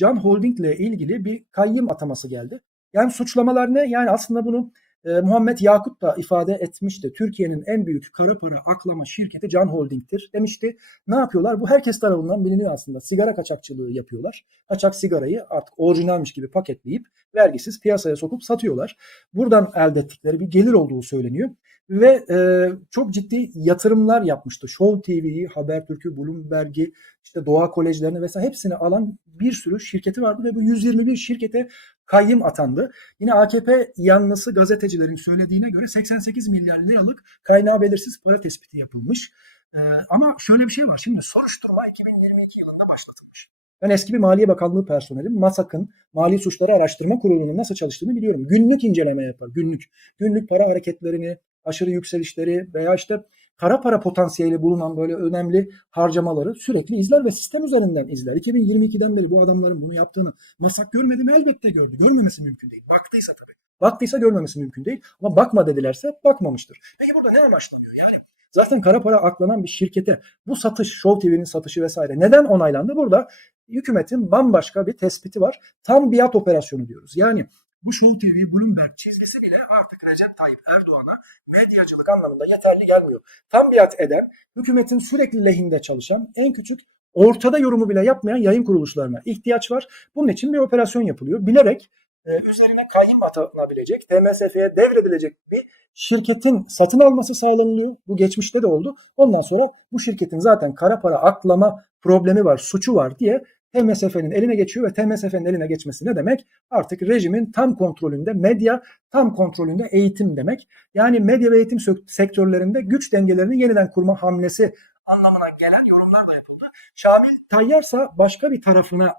Can Holding ile ilgili bir kayyım ataması geldi. Yani suçlamalar ne? Yani aslında bunu e, Muhammed Yakut da ifade etmişti. Türkiye'nin en büyük kara para aklama şirketi Can Holding'tir demişti. Ne yapıyorlar? Bu herkes tarafından biliniyor aslında. Sigara kaçakçılığı yapıyorlar. Kaçak sigarayı artık orijinalmiş gibi paketleyip vergisiz piyasaya sokup satıyorlar. Buradan elde ettikleri bir gelir olduğu söyleniyor. Ve e, çok ciddi yatırımlar yapmıştı. Show TV'yi, Habertürk'ü, Bloomberg'i, işte Doğa Kolejlerini vesaire hepsini alan bir sürü şirketi vardı ve bu 121 şirkete kayyım atandı. Yine AKP yanlısı gazetecilerin söylediğine göre 88 milyar liralık kaynağı belirsiz para tespiti yapılmış. Ee, ama şöyle bir şey var. Şimdi soruşturma 2022 yılında başlatılmış. Ben eski bir Maliye Bakanlığı personelim. MASAK'ın Mali Suçları Araştırma Kurulu'nun nasıl çalıştığını biliyorum. Günlük inceleme yapar. Günlük. Günlük para hareketlerini, aşırı yükselişleri veya işte kara para potansiyeli bulunan böyle önemli harcamaları sürekli izler ve sistem üzerinden izler. 2022'den beri bu adamların bunu yaptığını masak görmedi mi? Elbette gördü. Görmemesi mümkün değil. Baktıysa tabii. Baktıysa görmemesi mümkün değil. Ama bakma dedilerse bakmamıştır. Peki burada ne amaçlanıyor? Yani zaten kara para aklanan bir şirkete bu satış, Show TV'nin satışı vesaire neden onaylandı? Burada hükümetin bambaşka bir tespiti var. Tam biat operasyonu diyoruz. Yani bu Show TV, Bloomberg çizgisi bile artık Recep Tayyip Erdoğan'a medyacılık anlamında yeterli gelmiyor. Tam biat eden, hükümetin sürekli lehinde çalışan, en küçük ortada yorumu bile yapmayan yayın kuruluşlarına ihtiyaç var. Bunun için bir operasyon yapılıyor. Bilerek e, üzerine kayyım atanabilecek, TMSF'ye devredilecek bir şirketin satın alması sağlanılıyor. Bu geçmişte de oldu. Ondan sonra bu şirketin zaten kara para aklama problemi var, suçu var diye TMSF'nin eline geçiyor ve TMSF'nin eline geçmesi ne demek? Artık rejimin tam kontrolünde medya, tam kontrolünde eğitim demek. Yani medya ve eğitim sektörlerinde güç dengelerini yeniden kurma hamlesi anlamına gelen yorumlar da yapıldı. Şamil Tayyarsa başka bir tarafına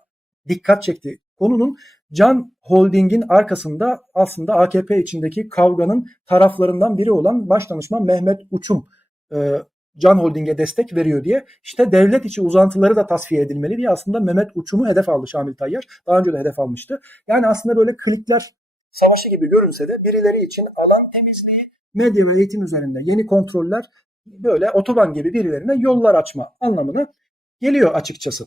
dikkat çekti. Konunun Can Holding'in arkasında aslında AKP içindeki kavganın taraflarından biri olan Başdanışman Mehmet Uçum e, Can Holding'e destek veriyor diye işte devlet içi uzantıları da tasfiye edilmeli diye aslında Mehmet Uçum'u hedef aldı Şamil Tayyar. Daha önce de hedef almıştı. Yani aslında böyle klikler savaşı gibi görünse de birileri için alan temizliği, medya ve eğitim üzerinde yeni kontroller böyle otoban gibi birilerine yollar açma anlamına geliyor açıkçası.